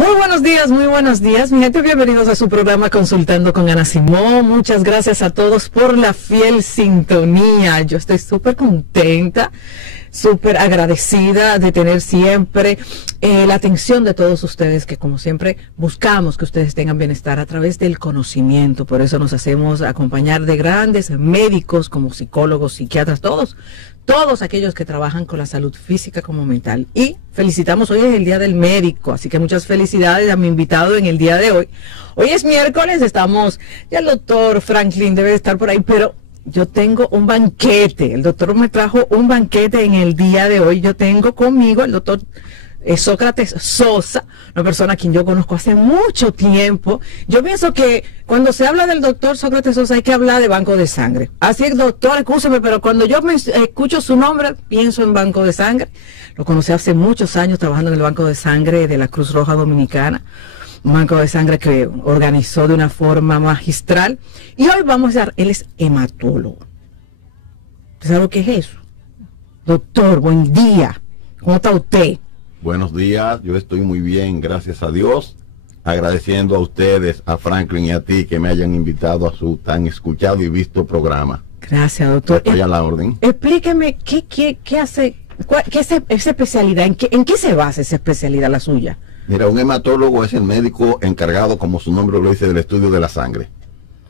Muy buenos días, mi gente, bienvenidos a su programa Consultando con Ana Simón. Muchas gracias a todos por la fiel sintonía. Yo estoy súper contenta, súper agradecida de tener siempre la atención de todos ustedes, que como siempre buscamos que ustedes tengan bienestar a través del conocimiento. Por eso nos hacemos acompañar de grandes médicos como psicólogos, psiquiatras, todos aquellos que trabajan con la salud física como mental. Y felicitamos, hoy es el Día del Médico, así que muchas felicidades a mi invitado en el día de hoy. Hoy es miércoles, ya el doctor Franklin debe estar por ahí, pero yo tengo un banquete. El doctor me trajo un banquete en el día de hoy. Yo tengo conmigo el doctor Sócrates Sosa, una persona a quien yo conozco hace mucho tiempo. Yo pienso que cuando se habla del doctor Sócrates Sosa hay que hablar de banco de sangre. Así es, doctor, escúcheme, pero cuando yo escucho su nombre, pienso en banco de sangre. Lo conocí hace muchos años trabajando en el banco de sangre de la Cruz Roja Dominicana. Un banco de sangre que organizó de una forma magistral. Y hoy vamos a ver, él es hematólogo. ¿Usted sabe lo que es eso? Doctor, buen día. ¿Cómo está usted? Buenos días, yo estoy muy bien, gracias a Dios. Agradeciendo a ustedes, a Franklin y a ti que me hayan invitado a su tan escuchado y visto programa. Gracias, doctor. Estoy a la orden. Explíqueme, ¿qué hace? ¿Qué es esa especialidad? ¿En qué se basa esa especialidad, la suya? Mira, un hematólogo es el médico encargado, como su nombre lo dice, del estudio de la sangre.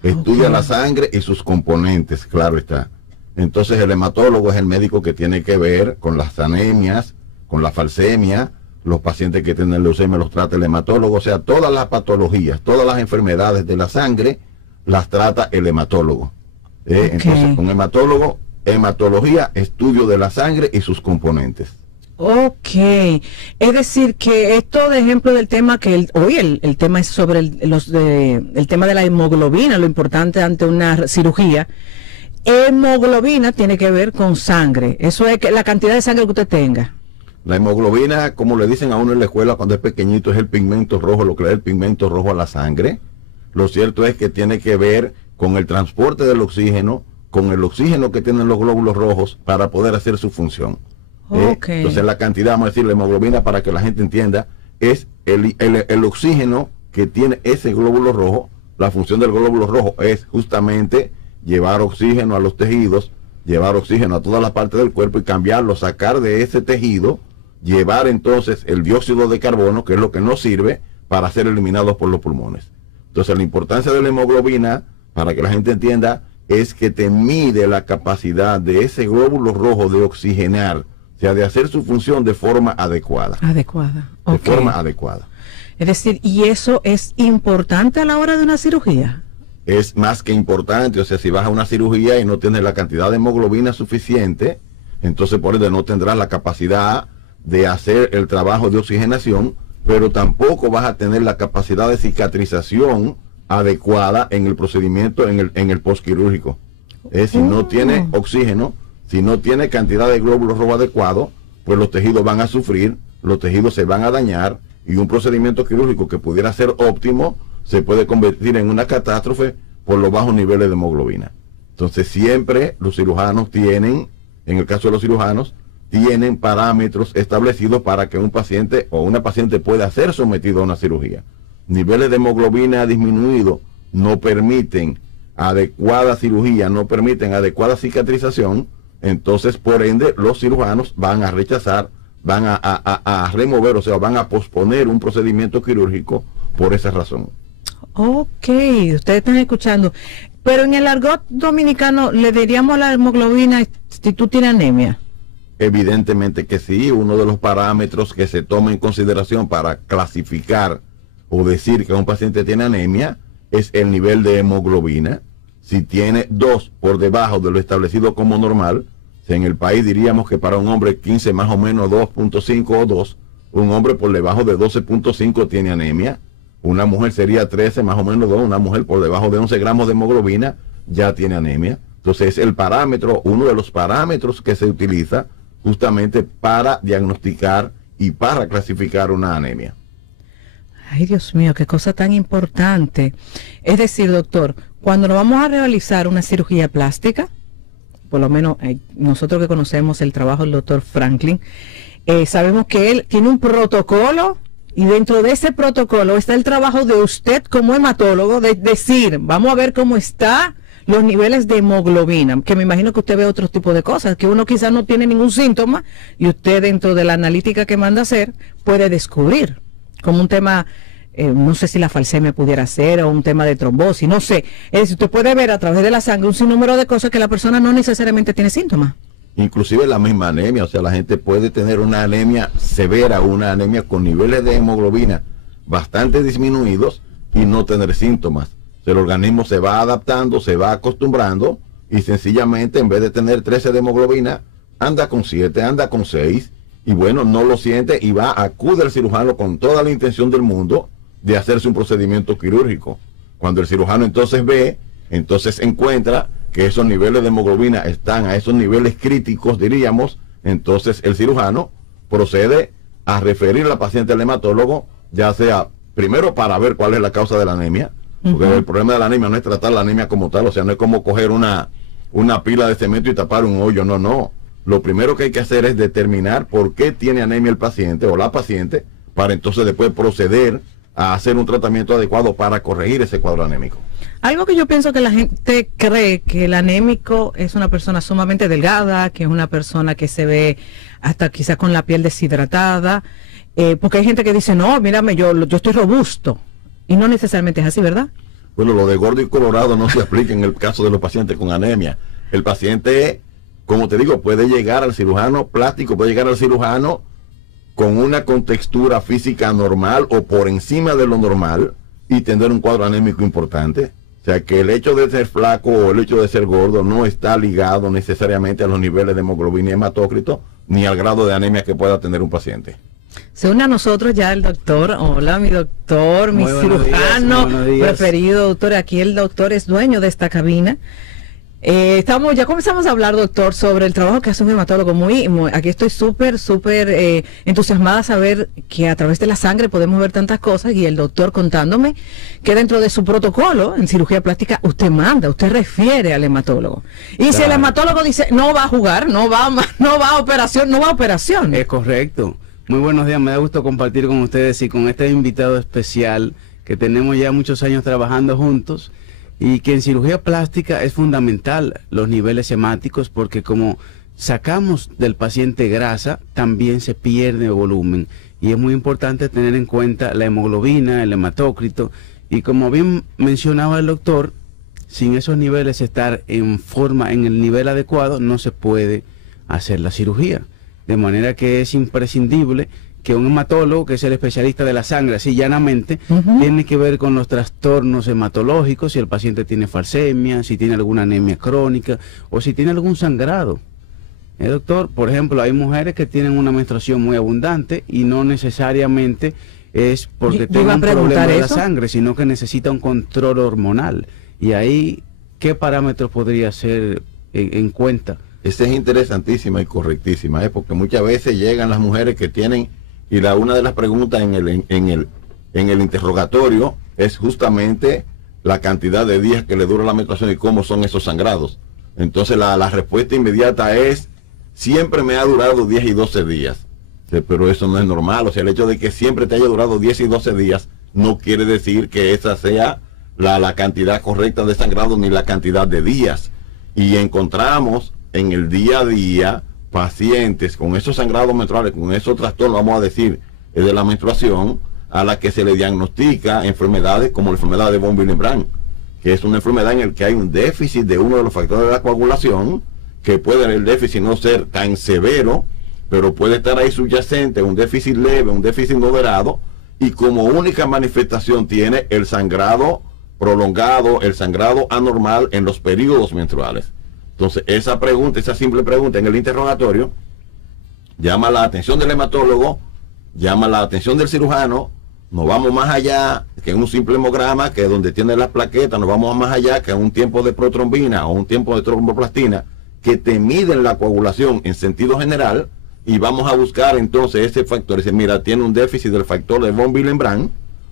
Estudia la sangre y sus componentes, claro está. Entonces el hematólogo es el médico que tiene que ver con las anemias, con la falsemia, los pacientes que tienen leucemia los trata el hematólogo, o sea, todas las patologías, todas las enfermedades de la sangre las trata el hematólogo. Entonces, un hematólogo, hematología, estudio de la sangre y sus componentes. Ok, es decir que esto de ejemplo del tema que hoy el tema es sobre el tema de la hemoglobina, lo importante ante una cirugía. Hemoglobina tiene que ver con sangre, eso es que la cantidad de sangre que usted tenga. La hemoglobina, como le dicen a uno en la escuela cuando es pequeñito, es el pigmento rojo, lo que le da el pigmento rojo a la sangre. Lo cierto es que tiene que ver con el transporte del oxígeno, con el oxígeno que tienen los glóbulos rojos para poder hacer su función. Entonces la cantidad, vamos a decir, la hemoglobina, para que la gente entienda, es el oxígeno que tiene ese glóbulo rojo. La función del glóbulo rojo es justamente llevar oxígeno a los tejidos, llevar oxígeno a todas las partes del cuerpo y cambiarlo, sacar de ese tejido, llevar entonces el dióxido de carbono, que es lo que no sirve, para ser eliminados por los pulmones. Entonces la importancia de la hemoglobina, para que la gente entienda, es que te mide la capacidad de ese glóbulo rojo de oxigenar, o sea, de hacer su función de forma adecuada. De forma adecuada. Es decir, ¿y eso es importante a la hora de una cirugía? Es más que importante, o sea, si vas a una cirugía y no tienes la cantidad de hemoglobina suficiente, entonces por ende no tendrás la capacidad de hacer el trabajo de oxigenación, pero tampoco vas a tener la capacidad de cicatrización adecuada en el procedimiento, en el postquirúrgico. Si no tiene oxígeno, si no tiene cantidad de glóbulos rojos adecuado, pues los tejidos van a sufrir, los tejidos se van a dañar, y un procedimiento quirúrgico que pudiera ser óptimo se puede convertir en una catástrofe por los bajos niveles de hemoglobina. Entonces siempre los cirujanos tienen, en el caso de los cirujanos, tienen parámetros establecidos para que un paciente o una paciente pueda ser sometido a una cirugía. Niveles de hemoglobina disminuidos no permiten adecuada cirugía, no permiten adecuada cicatrización. Entonces por ende los cirujanos van a rechazar, van a remover, o sea, van a posponer un procedimiento quirúrgico por esa razón. Ok, ustedes están escuchando, pero en el argot dominicano le diríamos a la hemoglobina si tú tienes anemia. Evidentemente que sí. Uno de los parámetros que se toma en consideración para clasificar o decir que un paciente tiene anemia es el nivel de hemoglobina. Si tiene 2 por debajo de lo establecido como normal, en el país diríamos que para un hombre 15 más o menos 2.5 o 2, un hombre por debajo de 12.5 tiene anemia. Una mujer sería 13 más o menos 2, una mujer por debajo de 11 gramos de hemoglobina ya tiene anemia. Entonces es el parámetro, uno de los parámetros que se utiliza justamente para diagnosticar y para clasificar una anemia. Ay, Dios mío, qué cosa tan importante. Es decir, doctor, cuando nos vamos a realizar una cirugía plástica, por lo menos nosotros que conocemos el trabajo del doctor Franklin, sabemos que él tiene un protocolo Y dentro de ese protocolo está el trabajo de usted como hematólogo de decir, vamos a ver cómo está los niveles de hemoglobina, que me imagino que usted ve otro tipo de cosas, que uno quizás no tiene ningún síntoma y usted dentro de la analítica que manda hacer puede descubrir como un tema, no sé si la falsemia pudiera ser o un tema de trombosis, no sé. Es decir, usted puede ver a través de la sangre un sinnúmero de cosas que la persona no necesariamente tiene síntomas. Inclusive la misma anemia, o sea, la gente puede tener una anemia severa, una anemia con niveles de hemoglobina bastante disminuidos y no tener síntomas. El organismo se va adaptando, se va acostumbrando y sencillamente en vez de tener 13 de hemoglobina, anda con 7, anda con 6 y bueno, no lo siente y acude al cirujano con toda la intención del mundo de hacerse un procedimiento quirúrgico. Cuando el cirujano entonces ve, entonces encuentra que esos niveles de hemoglobina están a esos niveles críticos, diríamos, entonces el cirujano procede a referir a la paciente al hematólogo, ya sea primero para ver cuál es la causa de la anemia, porque el problema de la anemia no es tratar la anemia como tal, o sea, no es como coger una pila de cemento y tapar un hoyo, no. Lo primero que hay que hacer es determinar por qué tiene anemia el paciente o la paciente, para entonces después proceder a hacer un tratamiento adecuado para corregir ese cuadro anémico. Algo que yo pienso que la gente cree que el anémico es una persona sumamente delgada, que es una persona que se ve hasta quizás con la piel deshidratada, porque hay gente que dice, no, mírame, yo estoy robusto. Y no necesariamente es así, ¿verdad? Bueno, lo de gordo y colorado no se aplica en el caso de los pacientes con anemia. El paciente, como te digo, puede llegar al cirujano plástico, puede llegar al cirujano con una contextura física normal o por encima de lo normal y tener un cuadro anémico importante. O sea, que el hecho de ser flaco o el hecho de ser gordo no está ligado necesariamente a los niveles de hemoglobina y hematócrito ni al grado de anemia que pueda tener un paciente. Se une a nosotros ya el doctor. Hola, mi doctor, mi cirujano preferido, doctor. Aquí el doctor es dueño de esta cabina. Ya comenzamos a hablar, doctor, sobre el trabajo que hace un hematólogo. Aquí estoy súper entusiasmada a saber que a través de la sangre podemos ver tantas cosas y el doctor contándome que dentro de su protocolo en cirugía plástica usted refiere al hematólogo. Y claro, si el hematólogo dice no va a jugar, no va a operación. Es correcto. Muy buenos días, me da gusto compartir con ustedes y con este invitado especial que tenemos ya muchos años trabajando juntos y que en cirugía plástica es fundamental los niveles hemáticos porque como sacamos del paciente grasa, también se pierde volumen y es muy importante tener en cuenta la hemoglobina, el hematócrito y como bien mencionaba el doctor, sin esos niveles estar en forma, en el nivel adecuado, no se puede hacer la cirugía. De manera que es imprescindible que un hematólogo, que es el especialista de la sangre, así llanamente, tiene que ver con los trastornos hematológicos, si el paciente tiene falsemia, si tiene alguna anemia crónica o si tiene algún sangrado. Doctor, por ejemplo, hay mujeres que tienen una menstruación muy abundante y no necesariamente es porque tengan un problema de la sangre, sino que necesita un control hormonal. Y ahí, ¿qué parámetros podría ser en cuenta? Esa es interesantísima y correctísima, porque muchas veces llegan las mujeres que tienen, y una de las preguntas en el interrogatorio es justamente la cantidad de días que le dura la menstruación y cómo son esos sangrados. Entonces la respuesta inmediata es, siempre me ha durado 10 y 12 días. Pero eso no es normal, o sea, el hecho de que siempre te haya durado 10 y 12 días no quiere decir que esa sea la cantidad correcta de sangrado ni la cantidad de días. Y encontramos en el día a día pacientes con esos sangrados menstruales, con esos trastornos, vamos a decir, de la menstruación, a la que se le diagnostica enfermedades como la enfermedad de von Willebrand, que es una enfermedad en la que hay un déficit de uno de los factores de la coagulación, que puede el déficit no ser tan severo, pero puede estar ahí subyacente, un déficit leve, un déficit moderado, y como única manifestación tiene el sangrado prolongado, el sangrado anormal en los periodos menstruales. Entonces, esa simple pregunta en el interrogatorio llama la atención del hematólogo, llama la atención del cirujano. Nos vamos más allá que en un simple hemograma, que es donde tiene las plaquetas, nos vamos más allá que en un tiempo de protrombina o un tiempo de tromboplastina, que te miden la coagulación en sentido general, y vamos a buscar entonces ese factor. Dice, mira, tiene un déficit del factor de von Willebrand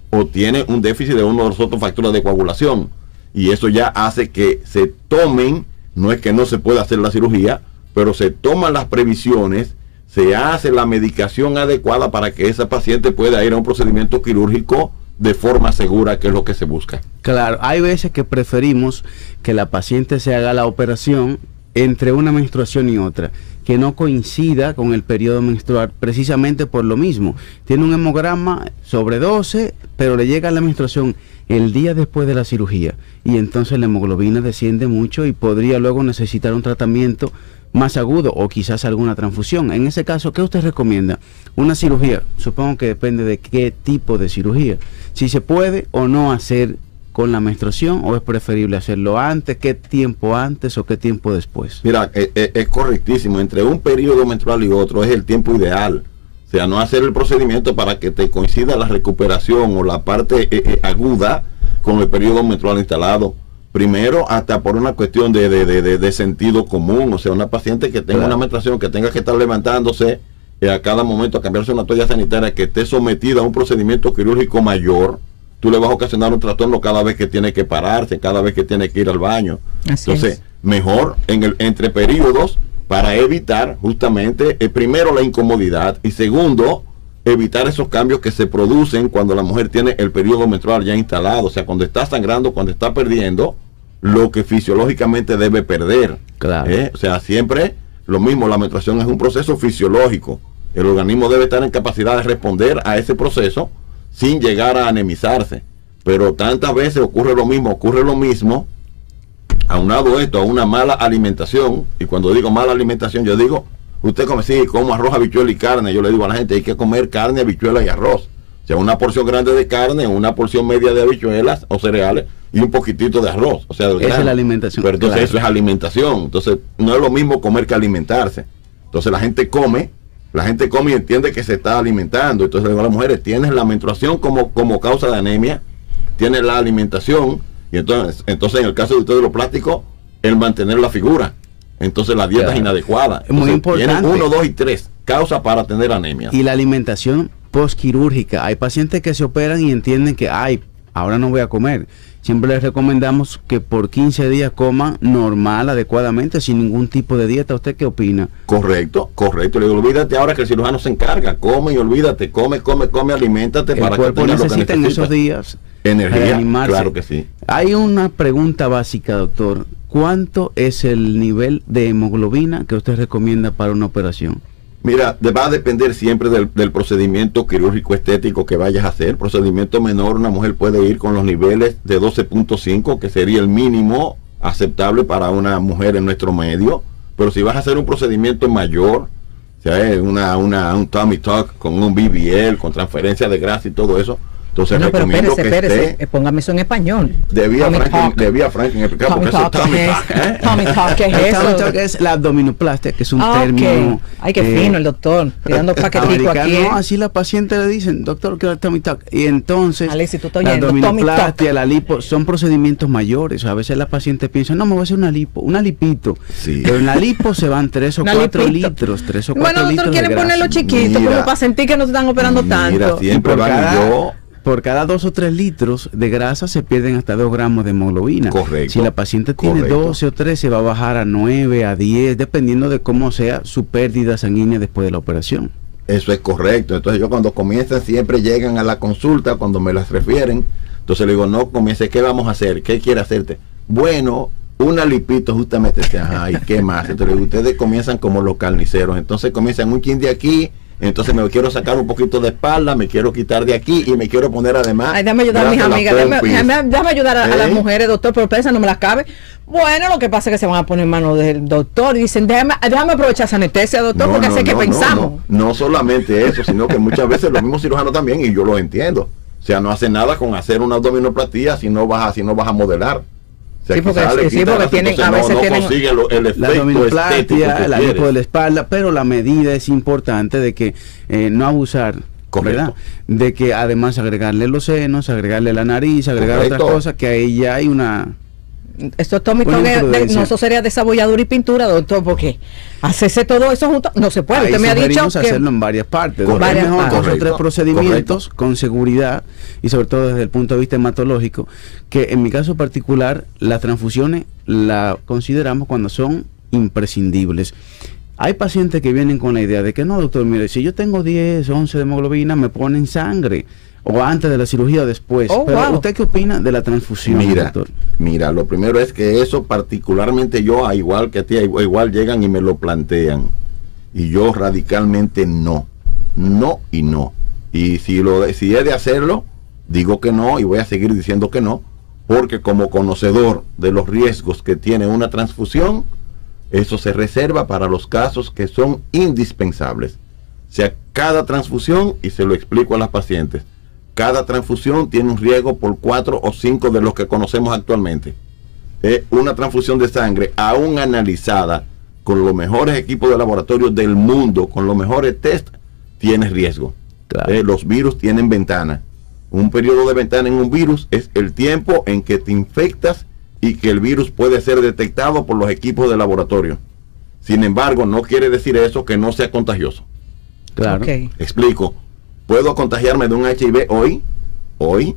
o tiene un déficit de uno de los otros factores de coagulación. Y eso ya hace que se tomen, no es que no se pueda hacer la cirugía, pero se toman las previsiones se hace la medicación adecuada para que esa paciente pueda ir a un procedimiento quirúrgico de forma segura, que es lo que se busca. Claro, hay veces que preferimos que la paciente se haga la operación entre una menstruación y otra, que no coincida con el periodo menstrual, precisamente por lo mismo. Tiene un hemograma sobre 12, pero le llega la menstruación el día después de la cirugía, y entonces la hemoglobina desciende mucho y podría luego necesitar un tratamiento más agudo o quizás alguna transfusión. En ese caso, ¿qué usted recomienda? Una cirugía, supongo que depende de qué tipo de cirugía. Si se puede o no hacer con la menstruación, o es preferible hacerlo antes, qué tiempo antes o qué tiempo después. Mira, es correctísimo. Entre un periodo menstrual y otro es el tiempo ideal. O sea, no hacer el procedimiento para que te coincida la recuperación o la parte aguda con el periodo menstrual instalado. Primero, hasta por una cuestión de sentido común. O sea, una paciente que tenga una menstruación, que tenga que estar levantándose a cada momento a cambiarse una toalla sanitaria, que esté sometida a un procedimiento quirúrgico mayor, tú le vas a ocasionar un trastorno cada vez que tiene que pararse, cada vez que tiene que ir al baño. Entonces, mejor entre periodos, para evitar justamente, primero, la incomodidad, y segundo, evitar esos cambios que se producen cuando la mujer tiene el periodo menstrual ya instalado. O sea, cuando está sangrando, cuando está perdiendo lo que fisiológicamente debe perder. Claro. O sea, siempre lo mismo, la menstruación es un proceso fisiológico. El organismo debe estar en capacidad de responder a ese proceso sin llegar a anemizarse. Pero tantas veces ocurre lo mismo, aunado esto a una mala alimentación. Y cuando digo mala alimentación, yo digo, usted come, sí, como arroz, habichuela y carne. Yo le digo a la gente, hay que comer carne, habichuela y arroz. O sea, una porción grande de carne, una porción media de habichuelas o cereales y un poquitito de arroz. O sea, esa es la alimentación. Pero entonces eso es alimentación. Entonces no es lo mismo comer que alimentarse. Entonces la gente come y entiende que se está alimentando. Entonces le digo a las mujeres, tienes la menstruación como causa de anemia, tienes la alimentación, y entonces en el caso de ustedes los plásticos, el mantener la figura. Entonces la dieta es inadecuada. Es muy importante. Tienen 1, 2 y 3 causas para tener anemia. Y la alimentación postquirúrgica. Hay pacientes que se operan y entienden que, ahora no voy a comer. Siempre les recomendamos que por 15 días coman normal, adecuadamente, sin ningún tipo de dieta. ¿Usted qué opina? Correcto. Le digo, olvídate ahora que el cirujano se encarga. Come y olvídate. Come, aliméntate. El para cuerpo que necesita en esos días energía. Animarse. Claro que sí. Hay una pregunta básica, doctor. ¿Cuánto es el nivel de hemoglobina que usted recomienda para una operación? Mira, va a depender siempre del procedimiento quirúrgico estético que vayas a hacer. Procedimiento menor, una mujer puede ir con los niveles de 12.5, que sería el mínimo aceptable para una mujer en nuestro medio. Pero si vas a hacer un procedimiento mayor, o sea, un tummy tuck con un BBL, con transferencia de grasa y todo eso, entonces no, pero recomiendo espérese, póngame eso en español. Debía Franklin explicar porque eso es tummy tuck. Tummy tuck, ¿qué es eso? Tummy tuck es la abdominoplastia, que es un término. Ay, qué fino el doctor, tirando paquetico aquí. No, así la paciente le dicen, doctor, que el tummy tuck. Y entonces, Alexis, la abdominoplastia, la lipo, son procedimientos mayores. A veces la paciente piensa, no, me voy a hacer una lipito. Sí. Pero en la lipo se van 3 o 4 litros. 3 o 4 bueno, doctor, quieren ponerlo chiquito, como para sentir que no se están operando tanto. Mira, siempre por cada 2 o 3 litros de grasa se pierden hasta 2 gramos de hemoglobina. Correcto. Si la paciente tiene 12 o 13, va a bajar a 9, a 10, dependiendo de cómo sea su pérdida sanguínea después de la operación. Eso es correcto. Entonces yo cuando comienzan siempre llegan a la consulta, cuando me las refieren, entonces le digo, no comience, ¿qué vamos a hacer? ¿Qué quiere hacerte? Bueno, una lipito justamente, ¿y qué más? Entonces ustedes comienzan como los carniceros, entonces comienzan un chin de aquí. Entonces me quiero sacar un poquito de espalda, me quiero quitar de aquí y me quiero poner además. Ay, déjame ayudar a mis amigas, déjame ayudar a las mujeres, doctor, pero esa no me las cabe. Bueno, lo que pasa es que se van a poner en manos del doctor y dicen, déjame aprovechar esa anestesia, doctor, porque sé que pensamos. No solamente eso, sino que muchas veces los mismos cirujanos también, y yo lo entiendo. O sea, no hace nada con hacer una abdominoplastia si no vas a modelar. Sí, porque tienen, a veces tienen el efecto la abdominoplastia, la lipo de la espalda, pero la medida es importante de que no abusar, ¿verdad? De que además agregarle los senos, agregarle la nariz, agregar otras cosas, que ahí ya hay una... Esto eso sería desabolladura y pintura, doctor, porque hacerse todo eso junto no se puede. Usted me ha dicho que hacerlo en varias partes, dos o 3 procedimientos con seguridad y sobre todo desde el punto de vista hematológico, que en mi caso particular las transfusiones la consideramos cuando son imprescindibles. Hay pacientes que vienen con la idea de que no, doctor, mire, si yo tengo 10, 11 de hemoglobina, me ponen sangre, o antes de la cirugía o después. Pero wow. ¿usted qué opina de la transfusión, doctor? Mira, lo primero es que eso particularmente yo, igual que a ti, igual llegan y me lo plantean. Y yo radicalmente no. No y no. Y si he de hacerlo, digo que no y voy a seguir diciendo que no, porque como conocedor de los riesgos que tiene una transfusión, eso se reserva para los casos que son indispensables. O sea, cada transfusión, y se lo explico a las pacientes, cada transfusión tiene un riesgo por 4 o 5 de los que conocemos actualmente. Una transfusión de sangre, aún analizada con los mejores equipos de laboratorio del mundo, con los mejores test, tiene riesgo. Claro. Los virus tienen ventana. Un periodo de ventana en un virus es el tiempo en que te infectas y que el virus puede ser detectado por los equipos de laboratorio. Sin embargo, no quiere decir eso que no sea contagioso. Claro. Okay. Explico. Puedo contagiarme de un HIV hoy,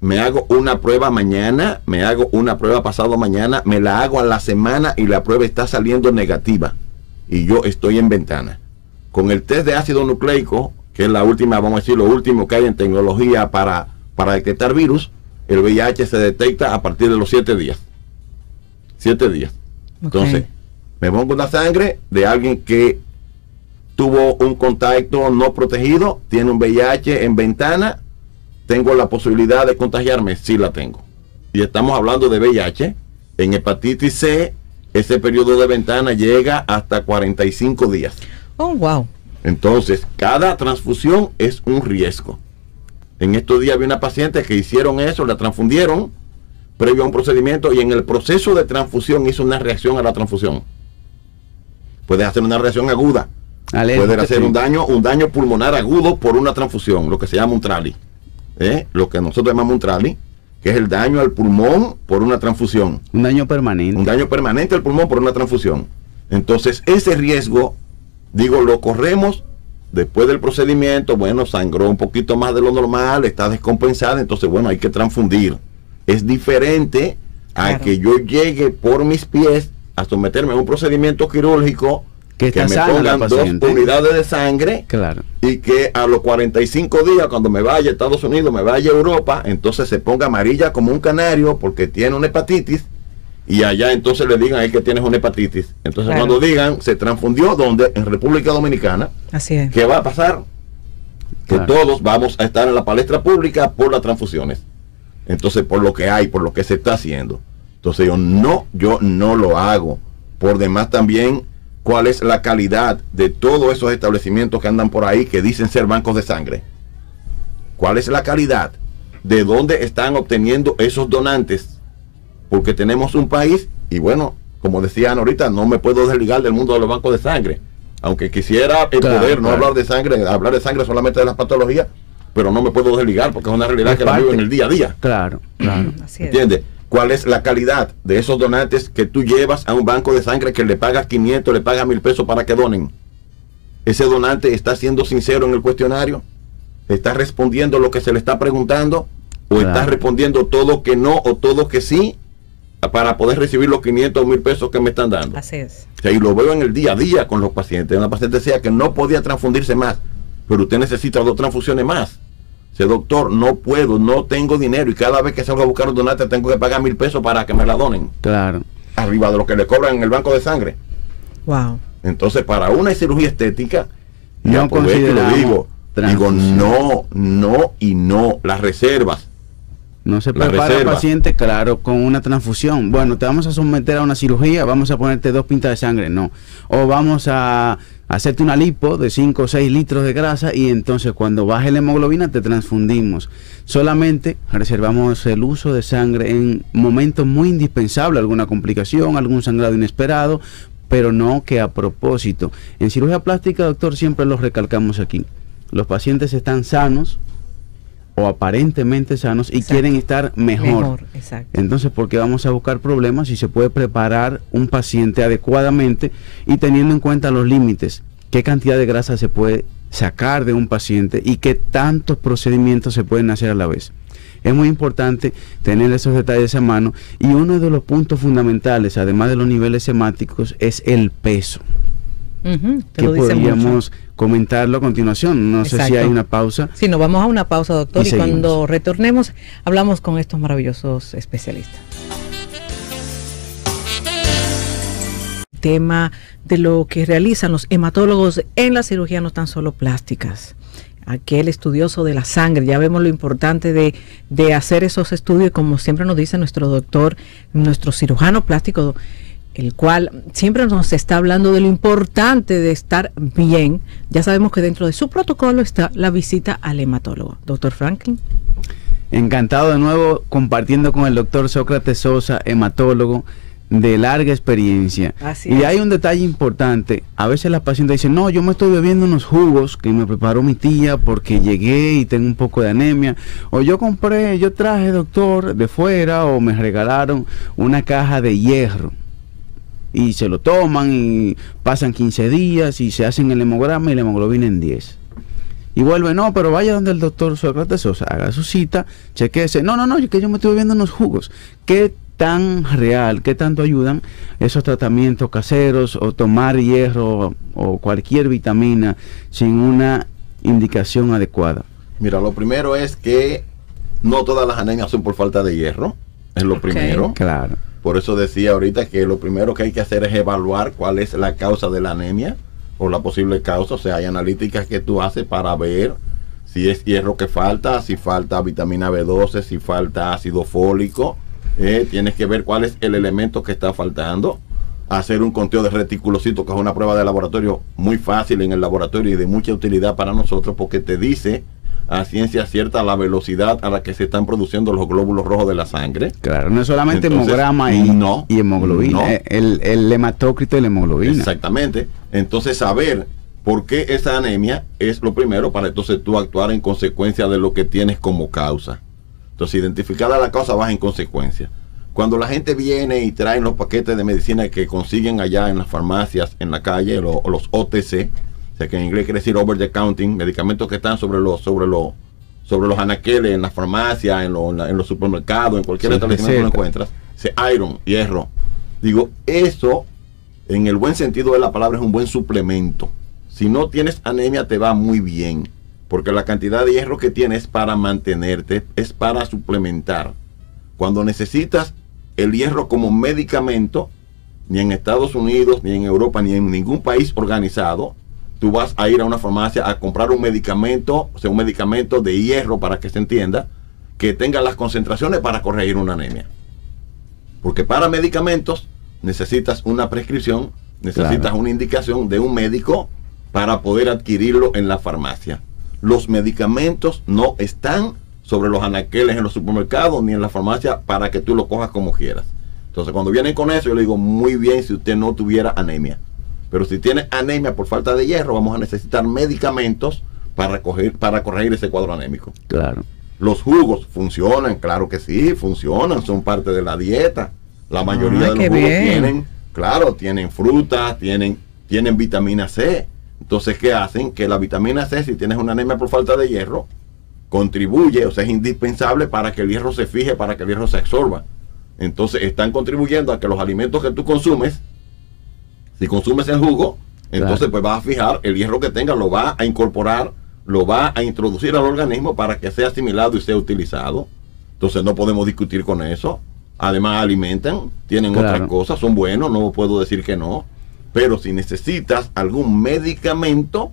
me hago una prueba mañana, me hago una prueba pasado mañana, me la hago a la semana y la prueba está saliendo negativa y yo estoy en ventana. Con el test de ácido nucleico, que es la última, vamos a decir, lo último que hay en tecnología para detectar virus, el VIH se detecta a partir de los 7 días. 7 días. Entonces, me pongo una sangre de alguien que tuvo un contacto no protegido, tiene un VIH en ventana, ¿tengo la posibilidad de contagiarme? Sí la tengo. Y estamos hablando de VIH. En hepatitis C, ese periodo de ventana llega hasta 45 días. Oh, wow. Entonces, cada transfusión es un riesgo. En estos días vi una paciente que hicieron eso, la transfundieron previo a un procedimiento y en el proceso de transfusión hizo una reacción a la transfusión. Puede hacer una reacción aguda. Puede hacer un daño pulmonar agudo por una transfusión, lo que se llama un TRALI. Lo que nosotros llamamos un TRALI, que es el daño al pulmón por una transfusión. Un daño permanente. Un daño permanente al pulmón por una transfusión. Entonces, ese riesgo, digo, lo corremos después del procedimiento. Bueno, sangró un poquito más de lo normal, está descompensada, entonces, bueno, hay que transfundir. Es diferente a que yo llegue por mis pies a someterme a un procedimiento quirúrgico que me pongan 2 unidades de sangre, claro, y que a los 45 días, cuando me vaya a Estados Unidos, me vaya a Europa, entonces se ponga amarilla como un canario porque tiene una hepatitis, y allá entonces le digan a él que tienes una hepatitis. Entonces cuando digan, se transfundió, ¿dónde? En República Dominicana. Así es. ¿Qué va a pasar? Que todos vamos a estar en la palestra pública por las transfusiones. Entonces, por lo que hay, por lo que se está haciendo. Entonces yo no lo hago. Por demás también, ¿cuál es la calidad de todos esos establecimientos que andan por ahí que dicen ser bancos de sangre? ¿Cuál es la calidad? ¿De dónde están obteniendo esos donantes? Porque tenemos un país, y bueno, como decían ahorita, no me puedo desligar del mundo de los bancos de sangre. Aunque quisiera poder no hablar de sangre, hablar de sangre solamente de las patologías, pero no me puedo desligar porque es una realidad que la vivo en el día a día. Claro. ¿Entiendes? ¿Cuál es la calidad de esos donantes que tú llevas a un banco de sangre que le pagas 500, le pagas 1000 pesos para que donen? ¿Ese donante está siendo sincero en el cuestionario? ¿Está respondiendo lo que se le está preguntando? ¿O está respondiendo todo que no o todo que sí para poder recibir los 500 o 1000 pesos que me están dando? Así es. O sea, y lo veo en el día a día con los pacientes. Una paciente decía que no podía transfundirse más, pero usted necesita 2 transfusiones más. Dice, doctor, no puedo, no tengo dinero y cada vez que salgo a buscar un donante tengo que pagar 1000 pesos para que me la donen. Claro. Arriba de lo que le cobran en el banco de sangre. Wow. Entonces, para una cirugía estética, no consideramos digo no y no. Las reservas. No se prepara el paciente, claro, con una transfusión. Bueno, te vamos a someter a una cirugía, vamos a ponerte 2 pintas de sangre, no. O vamos a hacerte una lipo de 5 o 6 litros de grasa y entonces cuando baje la hemoglobina te transfundimos. Solamente reservamos el uso de sangre en momentos muy indispensables, alguna complicación, algún sangrado inesperado, pero no que a propósito. En cirugía plástica, doctor, siempre lo recalcamos aquí. Los pacientes están sanos o aparentemente sanos y quieren estar mejor. Entonces, ¿por qué vamos a buscar problemas si se puede preparar un paciente adecuadamente y teniendo en cuenta los límites? ¿Qué cantidad de grasa se puede sacar de un paciente y qué tantos procedimientos se pueden hacer a la vez? Es muy importante tener esos detalles a mano, y uno de los puntos fundamentales, además de los niveles hemáticos, es el peso. que podríamos comentarlo a continuación. No sé si hay una pausa. Sí, nos vamos a una pausa, doctor, y seguimos. cuando retornemos hablamos con estos maravillosos especialistas. Tema de lo que realizan los hematólogos en la cirugía, no tan solo plásticas. Aquel estudioso de la sangre, ya vemos lo importante de hacer esos estudios, como siempre nos dice nuestro doctor, nuestro cirujano plástico, el cual siempre nos está hablando de lo importante de estar bien. Ya sabemos que dentro de su protocolo está la visita al hematólogo. Doctor Franklin. Encantado de nuevo compartiendo con el doctor Sócrates Sosa, hematólogo de larga experiencia. Así y es. hay un detalle importante. A veces las pacientes dicen, no, yo me estoy bebiendo unos jugos que me preparó mi tía porque llegué y tengo un poco de anemia. O yo traje, doctor, de fuera, o me regalaron una caja de hierro. Y se lo toman y pasan 15 días y se hacen el hemograma y la hemoglobina en 10. Y vuelve, no, pero vaya donde el doctor Sócrates Sosa, haga su cita, chequeese. No, que yo me estoy bebiendo unos jugos. ¿Qué tan real, qué tanto ayudan esos tratamientos caseros o tomar hierro o cualquier vitamina sin una indicación adecuada? Mira, lo primero es que no todas las anemias son por falta de hierro, es lo primero. Claro. Por eso decía ahorita que lo primero que hay que hacer es evaluar cuál es la causa de la anemia o la posible causa. O sea, hay analíticas que tú haces para ver si es hierro que falta, si falta vitamina B12, si falta ácido fólico. Tienes que ver cuál es el elemento que está faltando. Hacer un conteo de reticulocitos, que es una prueba de laboratorio muy fácil en el laboratorio y de mucha utilidad para nosotros, porque te dice a ciencia cierta la velocidad a la que se están produciendo los glóbulos rojos de la sangre. Claro, no es solamente hemograma y hemoglobina, no. El hematócrito y la hemoglobina. Exactamente. Entonces, saber por qué esa anemia es lo primero para entonces tú actuar en consecuencia de lo que tienes como causa. Entonces, identificada la causa, vas en consecuencia. Cuando la gente viene y traen los paquetes de medicina que consiguen allá en las farmacias, en la calle, o los OTC, o sea que en inglés quiere decir over the counting, medicamentos que están sobre los anaqueles en las farmacias, en los supermercados, en cualquier establecimiento que lo encuentras, iron, hierro. Digo, eso, en el buen sentido de la palabra, es un buen suplemento. Si no tienes anemia, te va muy bien, porque la cantidad de hierro que tienes es para mantenerte, es para suplementar. Cuando necesitas el hierro como medicamento, ni en Estados Unidos, ni en Europa, ni en ningún país organizado, tú vas a ir a una farmacia a comprar un medicamento, o sea, un medicamento de hierro, para que se entienda, que tenga las concentraciones para corregir una anemia. Porque para medicamentos necesitas una prescripción, necesitas una indicación de un médico para poder adquirirlo en la farmacia. Los medicamentos no están sobre los anaqueles en los supermercados ni en la farmacia para que tú lo cojas como quieras. Entonces, cuando vienen con eso, yo le digo, muy bien si usted no tuviera anemia. Pero si tiene anemia por falta de hierro, vamos a necesitar medicamentos para corregir ese cuadro anémico. Claro. Los jugos funcionan, claro que sí, funcionan, son parte de la dieta. La mayoría de los jugos tienen frutas, tienen vitamina C. Entonces, ¿qué hacen? Que la vitamina C, si tienes una anemia por falta de hierro, contribuye, o sea, es indispensable para que el hierro se fije, para que el hierro se absorba. Entonces, están contribuyendo a que los alimentos que tú consumes, si consumes el jugo, entonces pues vas a fijar el hierro que tenga, lo va a incorporar, lo va a introducir al organismo para que sea asimilado y sea utilizado. Entonces no podemos discutir con eso. Además alimentan, tienen otras cosas, son buenos, no puedo decir que no. Pero si necesitas algún medicamento,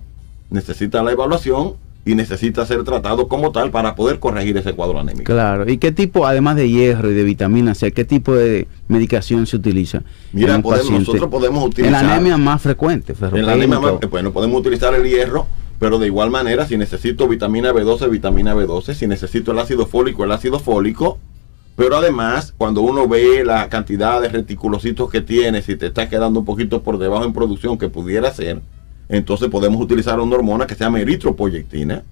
necesitas la evaluación y necesita ser tratado como tal para poder corregir ese cuadro anémico. Claro. ¿Y qué tipo, además de hierro y de vitamina C, qué tipo de medicación se utiliza? Mira, nosotros podemos utilizar... En la anemia más frecuente, en la anemia bueno, podemos utilizar el hierro, pero de igual manera, si necesito vitamina B12, vitamina B12, si necesito el ácido fólico, pero además, cuando uno ve la cantidad de reticulocitos que tiene, si te está quedando un poquito por debajo en producción que pudiera ser, entonces podemos utilizar una hormona que se llama eritropoyetina,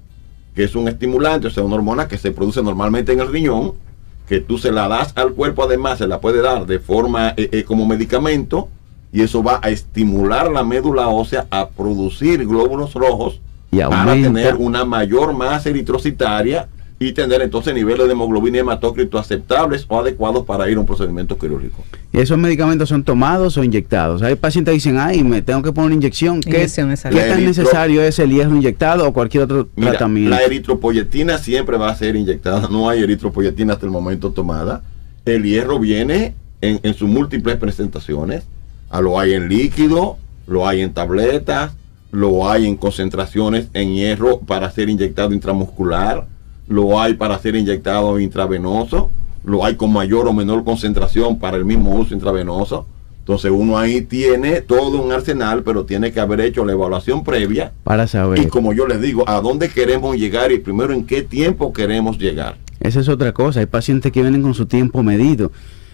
que es un estimulante, o sea, una hormona que se produce normalmente en el riñón, que tú se la das al cuerpo, además se la puede dar de forma como medicamento, y eso va a estimular la médula ósea a producir glóbulos rojos para tener una mayor masa eritrocitaria y tener entonces niveles de hemoglobina y hematócrito aceptables o adecuados para ir a un procedimiento quirúrgico. ¿Y esos medicamentos son tomados o inyectados? Hay pacientes que dicen, ay, me tengo que poner una inyección. ¿Qué tan necesario es el hierro inyectado o cualquier otro tratamiento? La eritropoyetina siempre va a ser inyectada, no hay eritropoyetina hasta el momento tomada. El hierro viene en sus múltiples presentaciones. Lo hay en líquido, lo hay en tabletas, lo hay en concentraciones en hierro para ser inyectado intramuscular, lo hay para ser inyectado intravenoso, lo hay con mayor o menor concentración para el mismo uso intravenoso. Entonces uno ahí tiene todo un arsenal, pero tiene que haber hecho la evaluación previa para saber. Y como yo les digo, a dónde queremos llegar y primero en qué tiempo queremos llegar. Esa es otra cosa. Hay pacientes que vienen con su tiempo medido.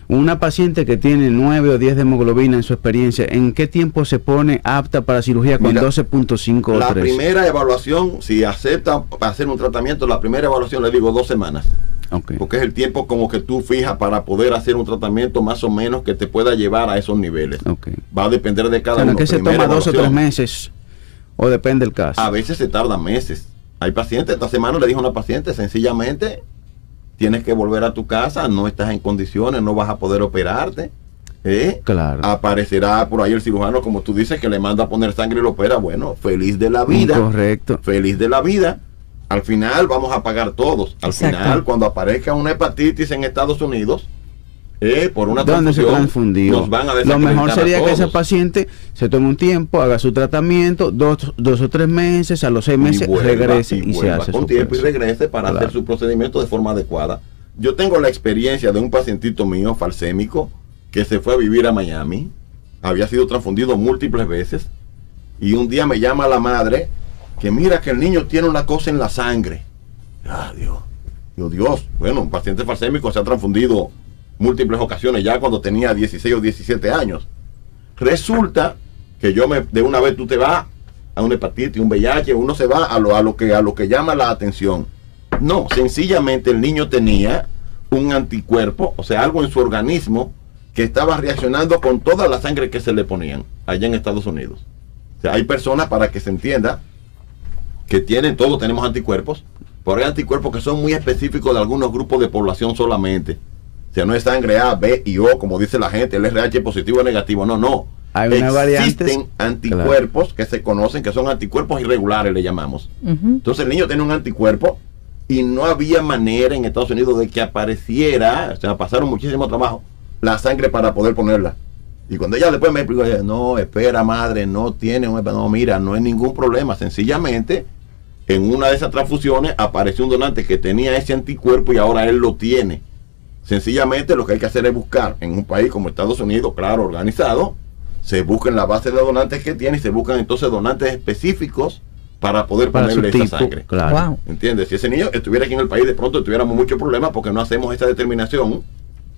Una paciente que tiene 9 o 10 de hemoglobina en su experiencia, ¿en qué tiempo se pone apta para cirugía con 12.5 o 3? La primera evaluación, si acepta hacer un tratamiento, la primera evaluación le digo 2 semanas. Okay. Porque es el tiempo como que tú fijas para poder hacer un tratamiento más o menos que te pueda llevar a esos niveles. Okay. Va a depender de cada uno. ¿Que se toma 2 o 3 meses? ¿O depende del caso? A veces se tarda meses. Hay pacientes, esta semana le dijo a una paciente, sencillamente tienes que volver a tu casa, no estás en condiciones, no vas a poder operarte. Claro. Aparecerá por ahí el cirujano, como tú dices, que le manda a poner sangre y lo opera. Bueno, feliz de la vida. Correcto. Feliz de la vida. Al final vamos a pagar todos. Al Exacto. final, cuando aparezca una hepatitis en Estados Unidos, por una ¿dónde se confundió? nos van a Lo mejor sería que ese todos. paciente se tome un tiempo, haga su tratamiento, dos o 3 meses, a los 6 meses regrese y se hace con su tiempo y operación. regrese para hacer su procedimiento de forma adecuada. Yo tengo la experiencia de un pacientito mío falsémico que se fue a vivir a Miami, había sido transfundido múltiples veces y un día me llama la madre que mira que el niño tiene una cosa en la sangre. Dios, bueno, un paciente falsémico se ha transfundido múltiples ocasiones ya cuando tenía 16 o 17 años. Resulta que de una vez tú te vas a una hepatitis, un VIH, uno se va a lo que llama la atención. No, sencillamente el niño tenía un anticuerpo, o sea, algo en su organismo que estaba reaccionando con toda la sangre que se le ponían allá en Estados Unidos. O sea, hay personas, para que se entienda, que todos tenemos anticuerpos, pero hay anticuerpos que son muy específicos de algunos grupos de población solamente. O sea, no es sangre A, B y O, como dice la gente, el RH positivo o negativo, no. Hay una Existen anticuerpos que se conocen, que son anticuerpos irregulares, le llamamos. Entonces el niño tiene un anticuerpo y no había manera en Estados Unidos de que apareciera, o sea, pasaron muchísimo trabajo, la sangre para poder ponerla. Y cuando ella después me explicó, no, espera madre, no, mira, no hay ningún problema, sencillamente en una de esas transfusiones apareció un donante que tenía ese anticuerpo y ahora él lo tiene. Sencillamente lo que hay que hacer es buscar en un país como Estados Unidos, claro, organizado, se busca en la base de donantes que tiene y se buscan entonces donantes específicos para poder ponerle esa sangre. Claro. Wow. ¿Entiendes? Si ese niño estuviera aquí en el país, de pronto tuviéramos muchos problemas porque no hacemos esa determinación.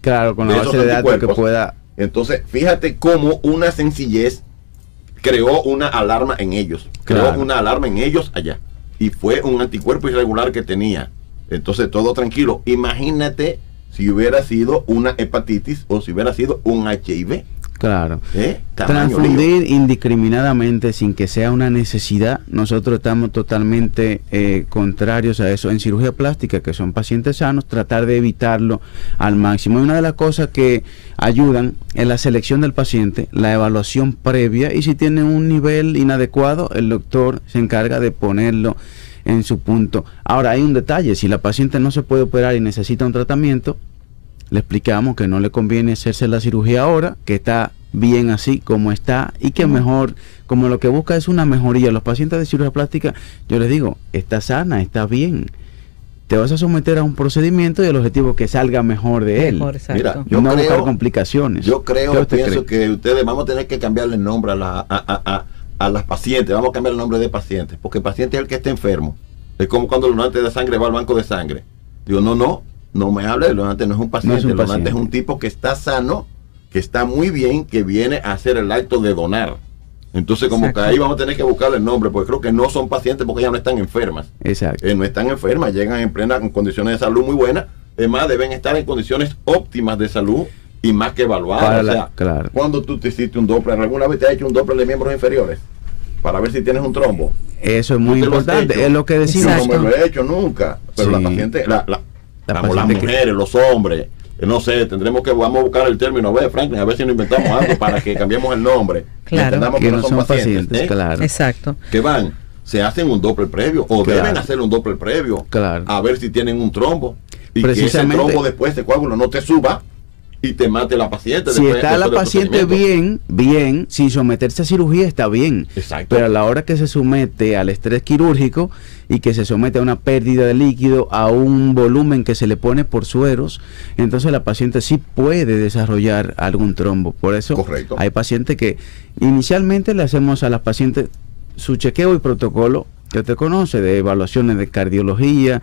Claro, con la base de datos que pueda. Entonces, fíjate cómo una sencillez creó una alarma en ellos. Creó una alarma en ellos allá. Y fue un anticuerpo irregular que tenía. Entonces, todo tranquilo. Imagínate si hubiera sido una hepatitis o si hubiera sido un HIV. Claro. Transfundir indiscriminadamente sin que sea una necesidad, nosotros estamos totalmente contrarios a eso. En cirugía plástica, que son pacientes sanos, tratar de evitarlo al máximo. Y una de las cosas que ayudan es la selección del paciente, la evaluación previa, y si tiene un nivel inadecuado, el doctor se encarga de ponerlo en su punto. Ahora, hay un detalle: si la paciente no se puede operar y necesita un tratamiento, le explicamos que no le conviene hacerse la cirugía ahora, que está bien así como está y que mejor, como lo que busca es una mejoría. Los pacientes de cirugía plástica, yo les digo, está sana, está bien. Te vas a someter a un procedimiento y el objetivo es que salga mejor de él. Mira, yo no buscar complicaciones. Yo pienso que ustedes vamos a tener que cambiarle el nombre a las pacientes. Vamos a cambiar el nombre de pacientes, porque el paciente es el que está enfermo. Es como cuando el donante de sangre va al banco de sangre. Digo, no me hable, el donante no es un paciente, el donante es un tipo que está sano, que está muy bien, que viene a hacer el acto de donar. Entonces, como que ahí vamos a tener que buscarle el nombre, porque creo que no son pacientes porque ya no están enfermas. Exacto. No están enfermas, llegan en condiciones de salud muy buenas, además deben estar en condiciones óptimas de salud y más que evaluadas. Claro. Cuando tú te hiciste un Doppler, ¿alguna vez te has hecho un Doppler de miembros inferiores? para ver si tienes un trombo. Eso es muy importante, es lo que decimos. Yo no me lo he hecho nunca, pero la paciente, las mujeres, los hombres, no sé, vamos a buscar el término, Franklin, a ver si nos inventamos algo para que cambiemos el nombre. Claro. Que no son pacientes, claro. Exacto. Que se hacen un Doppler previo, o deben hacer un Doppler previo, a ver si tienen un trombo, y que ese trombo después de coágulo no te suba y te mate la paciente. Si está la paciente bien, sin someterse a cirugía está bien. Exacto. Pero a la hora que se somete al estrés quirúrgico y que se somete a una pérdida de líquido, a un volumen que se le pone por sueros, entonces la paciente sí puede desarrollar algún trombo. Por eso hay pacientes que inicialmente le hacemos a las pacientes su chequeo y protocolo que usted conoce, de evaluaciones de cardiología,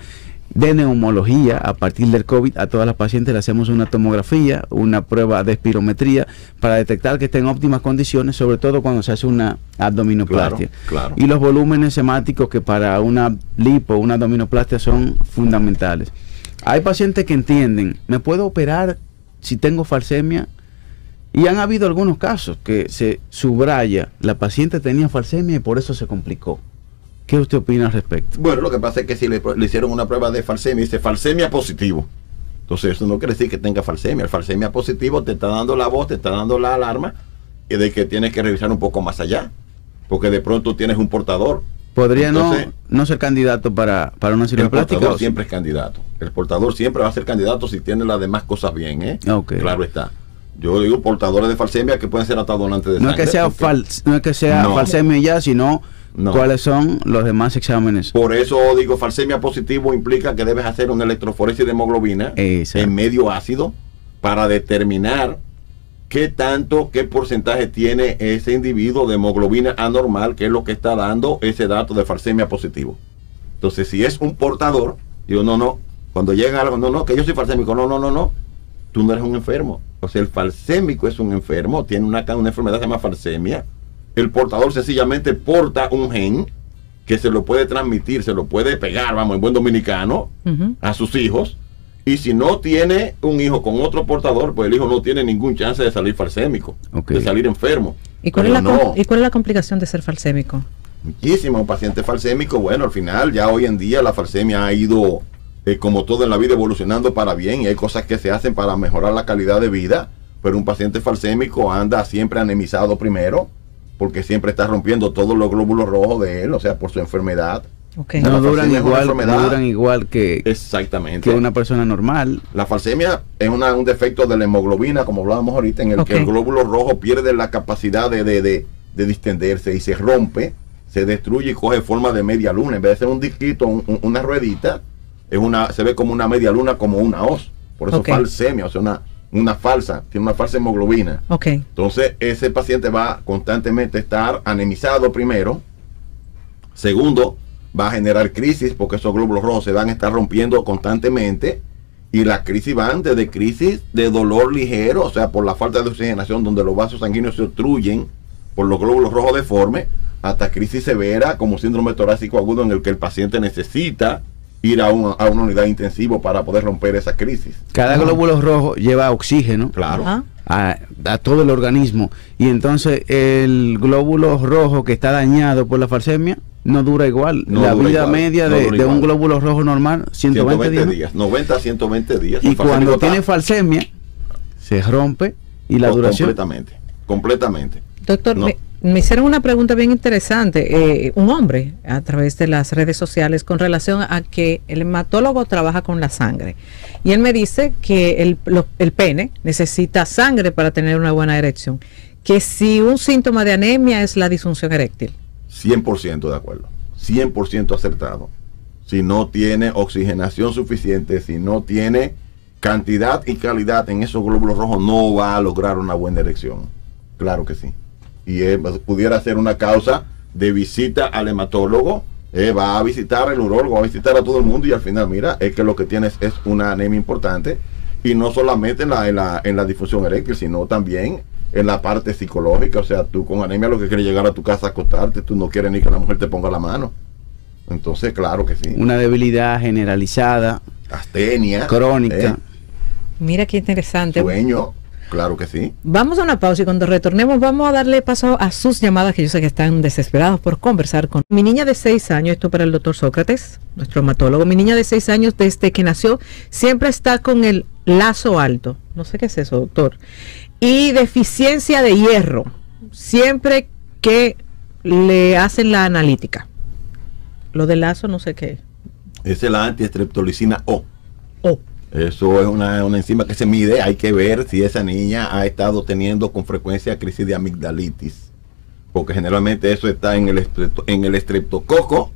de neumología. A partir del COVID, a todas las pacientes le hacemos una tomografía, una prueba de espirometría para detectar que estén en óptimas condiciones, sobre todo cuando se hace una abdominoplastia. Claro. Y los volúmenes hemáticos, que para una lipo, una abdominoplastia, son fundamentales. Hay pacientes que entienden, ¿me puedo operar si tengo falsemia? Y han habido algunos casos que se subraya, la paciente tenía falsemia y por eso se complicó. ¿Qué usted opina al respecto? Bueno, lo que pasa es que si le hicieron una prueba de falsemia, dice falsemia positivo. Entonces eso no quiere decir que tenga falsemia. El falsemia positivo te está dando la voz, te está dando la alarma de que tienes que revisar un poco más allá, porque de pronto tienes un portador. ¿Podría no ser candidato para una cirugía plástica? El portador siempre es candidato. El portador siempre va a ser candidato si tiene las demás cosas bien, ¿eh? Okay. Claro está. Yo digo portadores de falsemia que pueden ser hasta donantes de sangre. No es que sea falsemia ya, sino cuáles son los demás exámenes. Por eso digo, falsemia positivo implica que debes hacer una electroforesis de hemoglobina en medio ácido para determinar qué porcentaje tiene ese individuo de hemoglobina anormal, que es lo que está dando ese dato de falsemia positivo. Entonces, si es un portador, digo, cuando llega algo, que yo soy falsémico, no, tú no eres un enfermo. O sea, el falsémico es un enfermo, tiene una enfermedad que se llama falsemia. El portador sencillamente porta un gen que se lo puede transmitir, se lo puede pegar, en buen dominicano, a sus hijos. Y si no tiene un hijo con otro portador, pues el hijo no tiene ningún chance de salir falsémico, de salir enfermo. ¿Y cuál es la complicación de ser falsémico? Muchísimo. Un paciente falsémico, bueno, al final, ya hoy en día la falsemia ha ido, como todo en la vida, evolucionando para bien, y hay cosas que se hacen para mejorar la calidad de vida, pero un paciente falsémico anda siempre anemizado primero, porque siempre está rompiendo todos los glóbulos rojos de él, o sea, por su enfermedad. No duran igual que una persona normal. La falsemia es un defecto de la hemoglobina, como hablábamos ahorita, en el que el glóbulo rojo pierde la capacidad de distenderse y se rompe, se destruye y coge forma de media luna. En vez de ser un disquito, una ruedita, se ve como una media luna, como una hoz. Por eso falsemia, o sea, tiene una falsa hemoglobina. Entonces ese paciente va constantemente a estar anemizado primero. Segundo, va a generar crisis, porque esos glóbulos rojos se van a estar rompiendo constantemente, y las crisis van desde crisis de dolor ligero, o sea, por la falta de oxigenación, donde los vasos sanguíneos se obstruyen por los glóbulos rojos deformes, hasta crisis severa, como síndrome torácico agudo, en el que el paciente necesita ir a una unidad intensiva para poder romper esa crisis. Cada glóbulo rojo lleva oxígeno a todo el organismo, y entonces el glóbulo rojo que está dañado por la falsemia no dura igual. La vida media de un glóbulo rojo normal, 120 días. 90 a 120 días. Y cuando tiene falsemia, se rompe, y la duración... Completamente. Doctor, me hicieron una pregunta bien interesante, un hombre, a través de las redes sociales, con relación a que el hematólogo trabaja con la sangre. Y él me dice que el pene necesita sangre para tener una buena erección. Que si un síntoma de anemia es la disfunción eréctil. 100% de acuerdo. 100% acertado. Si no tiene oxigenación suficiente, si no tiene cantidad y calidad en esos glóbulos rojos, no va a lograr una buena erección. Claro que sí. Y pudiera ser una causa de visita al hematólogo, va a visitar al urólogo, va a visitar a todo el mundo, y al final, mira, es que lo que tienes es una anemia importante, y no solamente en la disfunción eréctil, sino también en la parte psicológica. O sea, tú con anemia lo que quieres llegar a tu casa a acostarte, tú no quieres ni que la mujer te ponga la mano. Entonces, claro que sí. Una debilidad generalizada, astenia, crónica. Mira qué interesante. Sueño. Claro que sí. Vamos a una pausa y cuando retornemos vamos a darle paso a sus llamadas, que yo sé que están desesperados por conversar con mi niña de 6 años. Esto para el doctor Sócrates, nuestro hematólogo. Mi niña de 6 años, desde que nació, siempre está con el lazo alto. No sé qué es eso, doctor. Y deficiencia de hierro, siempre que le hacen la analítica. Lo del lazo no sé qué. Esa es la antiestreptolicina O. O. Eso es una enzima que se mide. Hay que ver si esa niña ha estado teniendo con frecuencia crisis de amigdalitis, porque generalmente eso está en el estreptococo,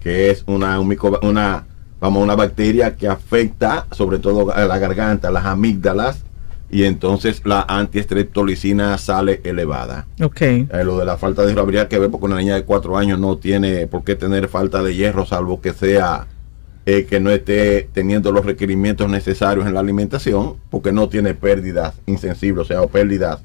que es una bacteria que afecta sobre todo a la garganta, las amígdalas, y entonces la antiestreptolicina sale elevada. Okay. Lo de la falta de hierro habría que ver, porque una niña de 4 años no tiene por qué tener falta de hierro, salvo que sea que no esté teniendo los requerimientos necesarios en la alimentación, porque no tiene pérdidas insensibles, o sea, o pérdidas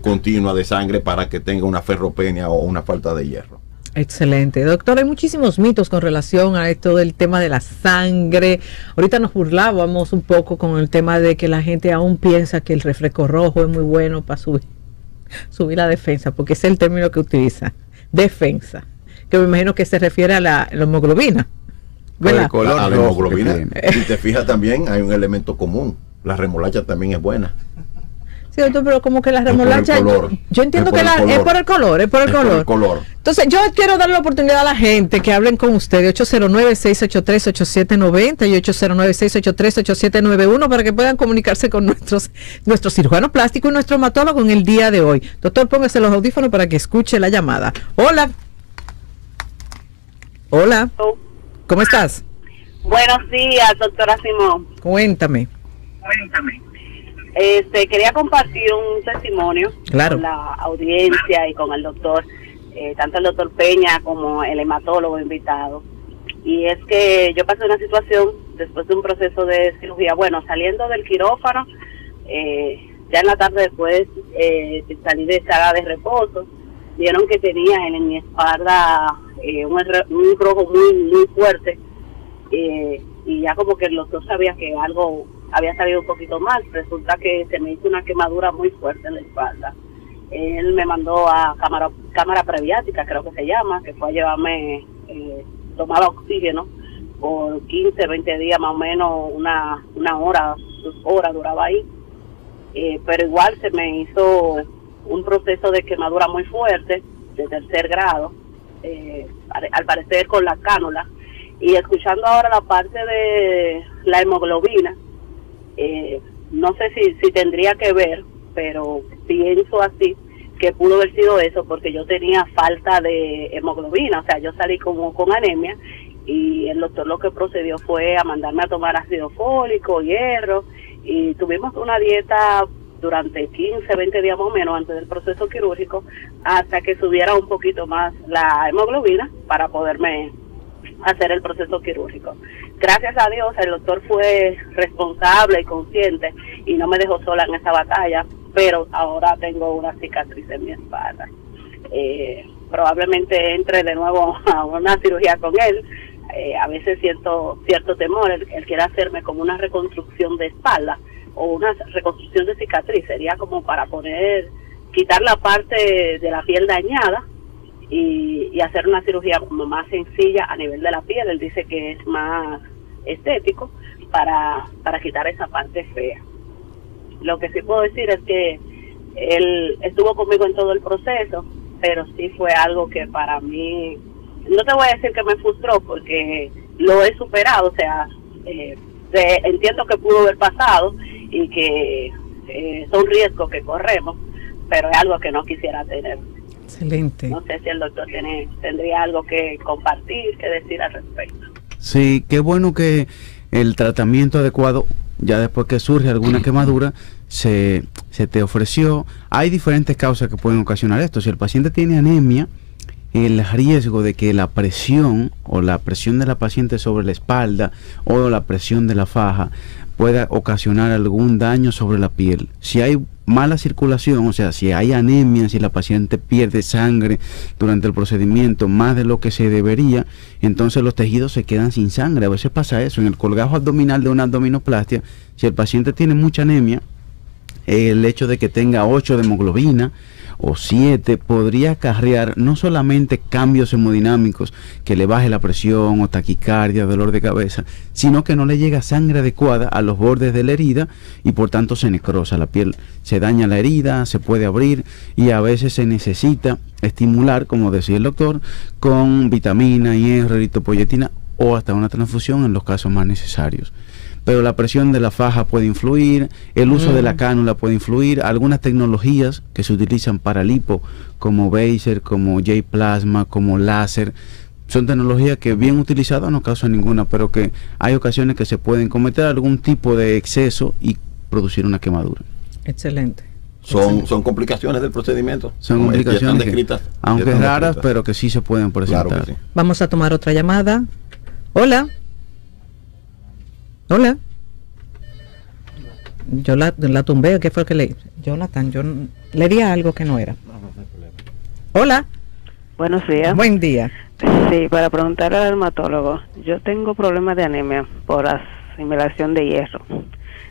continuas de sangre para que tenga una ferropenia o una falta de hierro. Excelente. Doctor, hay muchísimos mitos con relación a esto del tema de la sangre. Ahorita nos burlábamos un poco con el tema de que la gente aún piensa que el refresco rojo es muy bueno para subir la defensa, porque ese es el término que utiliza, defensa, que me imagino que se refiere a la hemoglobina. El color a la rojo hemoglobina. que Si te fijas también hay un elemento común. La remolacha también es buena. Sí, doctor, pero como que la remolacha, yo entiendo que es por el color, es por el color. Entonces, yo quiero darle la oportunidad a la gente que hablen con ustedes, 809-683-8790 y 809-683-8791, para que puedan comunicarse con nuestros cirujanos plásticos y nuestro hematólogo en el día de hoy. Doctor, póngase los audífonos para que escuche la llamada. Hola. Hola. ¿Cómo estás? Buenos días, doctora Simón. Cuéntame. Quería compartir un testimonio Claro. con la audiencia y con el doctor, tanto el doctor Peña como el hematólogo invitado. Y es que yo pasé una situación después de un proceso de cirugía, bueno, saliendo del quirófano, ya en la tarde después salí de sala de reposo, vieron que tenía en mi espalda un rojo muy fuerte, y ya como que los dos sabían que algo había salido un poquito mal. Resulta que se me hizo una quemadura muy fuerte en la espalda. Él me mandó a cámara previática, creo que se llama, que fue a llevarme, tomaba oxígeno por 15, 20 días más o menos, una hora, 2 horas duraba ahí, pero igual se me hizo un proceso de quemadura muy fuerte, de 3er grado, al parecer con la cánula. Y escuchando ahora la parte de la hemoglobina, no sé si tendría que ver, pero pienso así, que pudo haber sido eso, porque yo tenía falta de hemoglobina, o sea, yo salí con anemia, y el doctor lo que procedió fue a mandarme a tomar ácido fólico, hierro, y tuvimos una dieta durante 15, 20 días más o menos antes del proceso quirúrgico, hasta que subiera un poquito más la hemoglobina para poderme hacer el proceso quirúrgico. Gracias a Dios el doctor fue responsable y consciente y no me dejó sola en esa batalla, pero ahora tengo una cicatriz en mi espalda. Probablemente entre de nuevo a una cirugía con él. A veces siento cierto temor. Él quiere hacerme como una reconstrucción de espalda o una reconstrucción de cicatriz. Sería como para quitar la parte de la piel dañada y hacer una cirugía como más sencilla a nivel de la piel. Él dice que es más estético para quitar esa parte fea. Lo que sí puedo decir es que él estuvo conmigo en todo el proceso, pero sí fue algo que para mí, no te voy a decir que me frustró, porque lo he superado. O sea, entiendo que pudo haber pasado y que son riesgos que corremos, pero es algo que no quisiera tener. Excelente. No sé si el doctor tendría algo que compartir, que decir al respecto. Sí, qué bueno que el tratamiento adecuado, ya después que surge alguna quemadura, se te ofreció. Hay diferentes causas que pueden ocasionar esto. Si el paciente tiene anemia, el riesgo de que la presión o la presión de la paciente sobre la espalda o la presión de la faja pueda ocasionar algún daño sobre la piel. Si hay mala circulación, o sea, si hay anemia, si la paciente pierde sangre durante el procedimiento más de lo que se debería, entonces los tejidos se quedan sin sangre. A veces pasa eso en el colgajo abdominal de una abdominoplastia. Si el paciente tiene mucha anemia, el hecho de que tenga 8 de hemoglobina o 7 podría acarrear no solamente cambios hemodinámicos, que le baje la presión o taquicardia, dolor de cabeza, sino que no le llega sangre adecuada a los bordes de la herida y por tanto se necrosa la piel, se daña la herida, se puede abrir y a veces se necesita estimular, como decía el doctor, con vitamina, hierro, eritropoyetina o hasta una transfusión en los casos más necesarios. Pero la presión de la faja puede influir, el uso de la cánula puede influir, algunas tecnologías que se utilizan para lipo, como Baser, como J-Plasma, como láser, son tecnologías que bien utilizadas no causan ninguna, pero que hay ocasiones que se pueden cometer algún tipo de exceso y producir una quemadura. Excelente. Son complicaciones del procedimiento. Son complicaciones descritas, aunque raras, pero que sí se pueden presentar. Claro que sí. Vamos a tomar otra llamada. Hola. Hola. Yo la tumbé, ¿qué fue que le... Jonathan, yo le di algo que no era. Hola. Buenos días. Buen día. Sí, para preguntar al dermatólogo, yo tengo problemas de anemia por asimilación de hierro.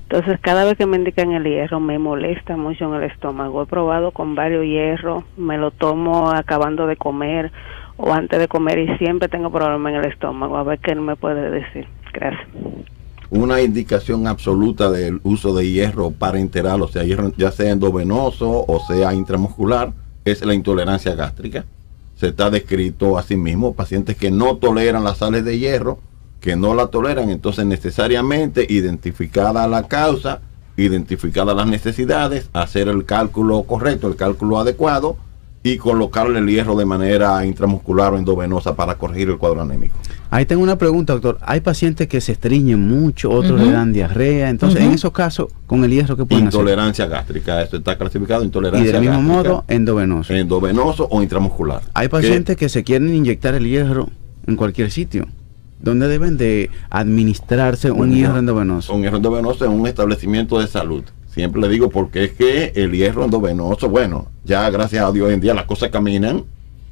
Entonces, cada vez que me indican el hierro, me molesta mucho en el estómago. He probado con varios hierros, me lo tomo acabando de comer o antes de comer y siempre tengo problemas en el estómago. A ver qué me puede decir. Gracias. Una indicación absoluta del uso de hierro parenteral, o sea, hierro ya sea endovenoso o sea intramuscular, es la intolerancia gástrica. Se está descrito así mismo, pacientes que no toleran las sales de hierro, que no la toleran, entonces necesariamente identificada la causa, identificadas las necesidades, hacer el cálculo correcto, el cálculo adecuado y colocarle el hierro de manera intramuscular o endovenosa para corregir el cuadro anémico. Ahí tengo una pregunta, doctor. Hay pacientes que se estreñen mucho, otros le dan diarrea. Entonces, en esos casos, con el hierro, ¿qué pueden hacer? Intolerancia gástrica, esto está clasificado intolerancia gástrica. Y del mismo gástrica, modo, endovenoso. Endovenoso o intramuscular. Hay pacientes que se quieren inyectar el hierro en cualquier sitio. ¿Dónde deben de administrarse un hierro endovenoso? Un hierro endovenoso en un establecimiento de salud. Siempre le digo porque es que el hierro endovenoso, bueno, ya gracias a Dios hoy en día las cosas caminan.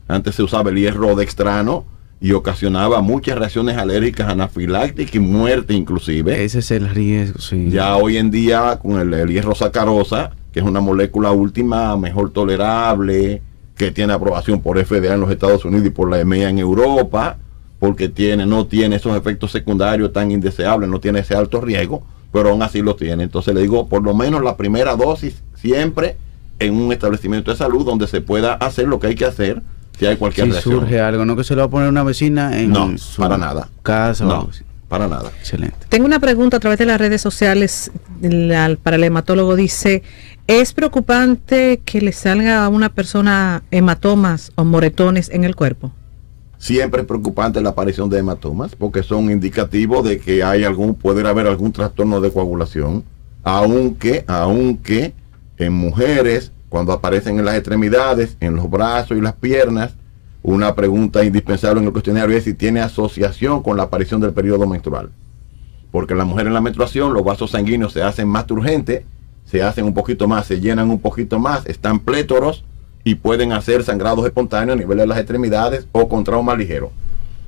Antes se usaba el hierro dextrano y ocasionaba muchas reacciones alérgicas, anafilácticas y muerte inclusive. Ese es el riesgo, sí. Ya hoy en día con el hierro sacarosa, que es una molécula última, mejor tolerable, que tiene aprobación por FDA en los Estados Unidos y por la EMEA en Europa, porque no tiene esos efectos secundarios tan indeseables, no tiene ese alto riesgo, pero aún así lo tiene. Entonces le digo, por lo menos la primera dosis siempre en un establecimiento de salud donde se pueda hacer lo que hay que hacer si hay cualquier reacción. Surge algo, no que se lo va a poner una vecina en para nada. Casa. No, para nada. Excelente. Tengo una pregunta a través de las redes sociales para el hematólogo. Dice, ¿es preocupante que le salga a una persona hematomas o moretones en el cuerpo? Siempre es preocupante la aparición de hematomas porque son indicativos de que puede haber algún trastorno de coagulación, aunque en mujeres, cuando aparecen en las extremidades, en los brazos y las piernas, una pregunta indispensable en el cuestionario es si tiene asociación con la aparición del periodo menstrual. Porque en la mujer en la menstruación los vasos sanguíneos se hacen más turgentes, se hacen un poquito más, se llenan un poquito más, están plétoros y pueden hacer sangrados espontáneos a nivel de las extremidades o con trauma ligero.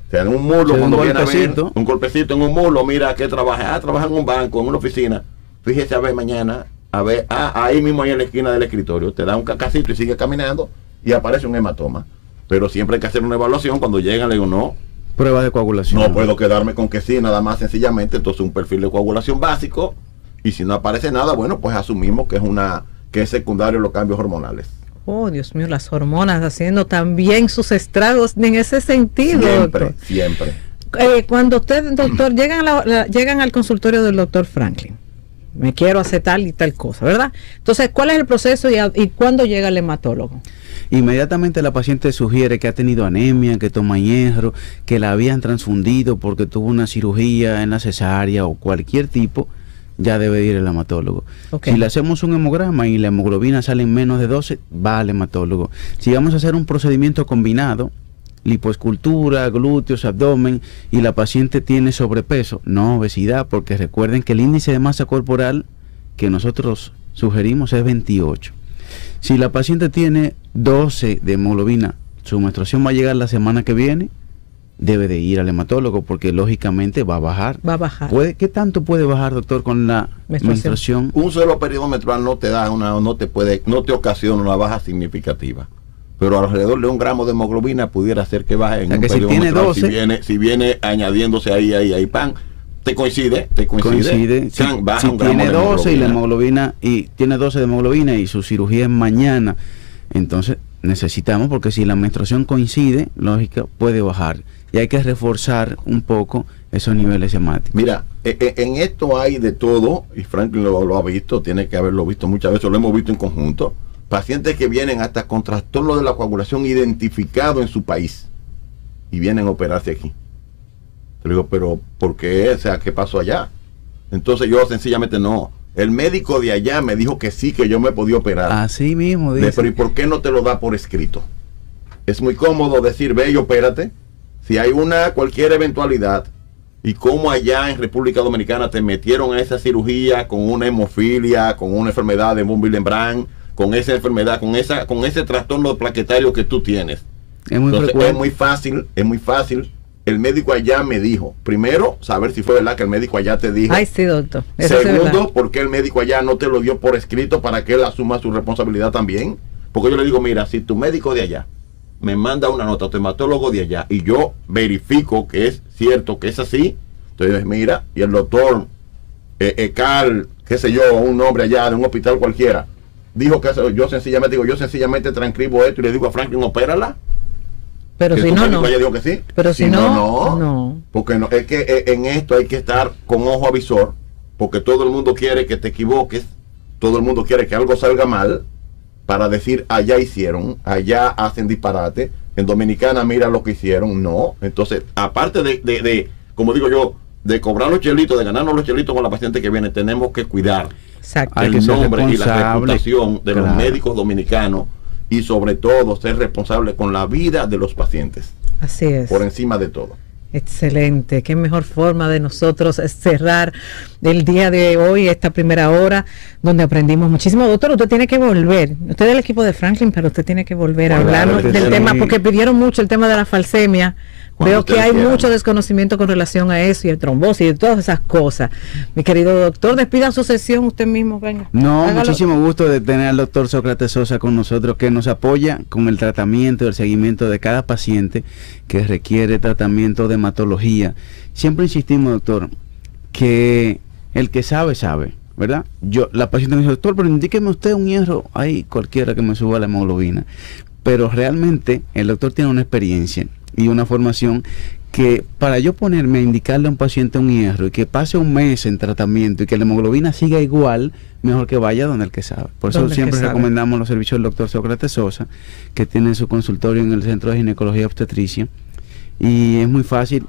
O sea, en un mulo, cuando viene a ver un golpecito en un mulo, mira que trabaja en un banco, en una oficina, fíjese a ver mañana, ahí mismo ahí en la esquina del escritorio, te da un cacacito y sigue caminando y aparece un hematoma. Pero siempre hay que hacer una evaluación. Cuando llegan le digo, no, pruebas de coagulación. No puedo quedarme con que sí, nada más sencillamente. Entonces un perfil de coagulación básico, y si no aparece nada, bueno, pues asumimos que es secundario los cambios hormonales. Oh, Dios mío, las hormonas haciendo también sus estragos en ese sentido. Siempre. Cuando usted, doctor, llegan al consultorio del doctor Franklin, me quiero hacer tal y tal cosa, ¿verdad? Entonces, ¿cuál es el proceso y cuándo llega el hematólogo? Inmediatamente la paciente sugiere que ha tenido anemia, que toma hierro, que la habían transfundido porque tuvo una cirugía en la cesárea o cualquier tipo, ya debe ir el hematólogo. Okay. Si le hacemos un hemograma y la hemoglobina sale en menos de 12, va al hematólogo. Si vamos a hacer un procedimiento combinado, lipoescultura, glúteos, abdomen, y la paciente tiene sobrepeso, no obesidad, porque recuerden que el índice de masa corporal que nosotros sugerimos es 28. Si la paciente tiene 12 de hemoglobina, su menstruación va a llegar la semana que viene, debe de ir al hematólogo porque lógicamente va a bajar. Va a bajar. ¿Qué tanto puede bajar, doctor, con la menstruación? Un solo periodo menstrual no te da no te ocasiona una baja significativa. Pero alrededor de 1 gramo de hemoglobina pudiera ser que baje en un periodo menstrual. 12, si viene añadiéndose ahí pan, te coincide. Baja si un gramo tiene de 12 y la hemoglobina. tiene 12 de hemoglobina y su cirugía es mañana, entonces necesitamos, porque si la menstruación coincide, lógica, puede bajar. Y hay que reforzar un poco esos niveles hemáticos. Mira, en esto hay de todo, y Franklin lo ha visto, tiene que haberlo visto muchas veces, lo hemos visto en conjunto. Pacientes que vienen hasta con trastorno de la coagulación identificado en su país y vienen a operarse aquí. Te digo, pero ¿por qué? O sea, ¿qué pasó allá? Entonces yo sencillamente no. El médico de allá me dijo que sí, que yo me podía operar. Así mismo dice. Pero ¿y por qué no te lo da por escrito? Es muy cómodo decir, ve y opérate. Si hay cualquier eventualidad, y como allá en República Dominicana te metieron a esa cirugía con una hemofilia, con una enfermedad de von Willebrand, con esa enfermedad, con ese trastorno plaquetario que tú tienes. Entonces, es muy fácil. El médico allá me dijo, primero, saber si fue verdad que el médico allá te dijo. Ay, sí, doctor. Eso Segundo, ¿por qué el médico allá no te lo dio por escrito para que él asuma su responsabilidad también? Porque yo le digo, mira, si tu médico de allá me manda una nota, tu hematólogo de allá, y yo verifico que es cierto, que es así, entonces mira, y el doctor Carl, qué sé yo, un hombre allá de un hospital cualquiera, dijo que yo sencillamente transcribo esto y le digo a Franklin, opérala. Pero si no, no. Dijo que sí. Pero si no, no. Porque no, es que en esto hay que estar con ojo avisor, porque todo el mundo quiere que te equivoques, todo el mundo quiere que algo salga mal, para decir, allá hicieron, allá hacen disparate, en Dominicana mira lo que hicieron. No. Entonces, aparte de como digo yo, de cobrar los chelitos, de ganarnos los chelitos con la paciente que viene, tenemos que cuidar el nombre y la reputación de los médicos dominicanos, y sobre todo ser responsable con la vida de los pacientes. Así es. Por encima de todo. Excelente, qué mejor forma de nosotros cerrar el día de hoy, esta primera hora, donde aprendimos muchísimo. Doctor, usted tiene que volver, usted es del equipo de Franklin, pero usted tiene que volver a hablarnos del tema, porque pidieron mucho el tema de la falsemia. Veo que hay mucho desconocimiento con relación a eso, y el trombosis y todas esas cosas. Mi querido doctor, despida su sesión usted mismo, venga. No, hágalo. Muchísimo gusto de tener al doctor Sócrates Sosa con nosotros, que nos apoya con el tratamiento y el seguimiento de cada paciente que requiere tratamiento de hematología. Siempre insistimos, doctor, que el que sabe, ¿verdad? La paciente me dice, doctor, pero indíqueme usted un hierro, ahí cualquiera que me suba la hemoglobina. Pero realmente el doctor tiene una experiencia y una formación que para yo ponerme a indicarle a un paciente un hierro y que pase un mes en tratamiento y que la hemoglobina siga igual, mejor que vaya donde el que sabe. Por eso siempre recomendamos los servicios del doctor Sócrates Sosa, que tiene su consultorio en el Centro de Ginecología y Obstetricia, y es muy fácil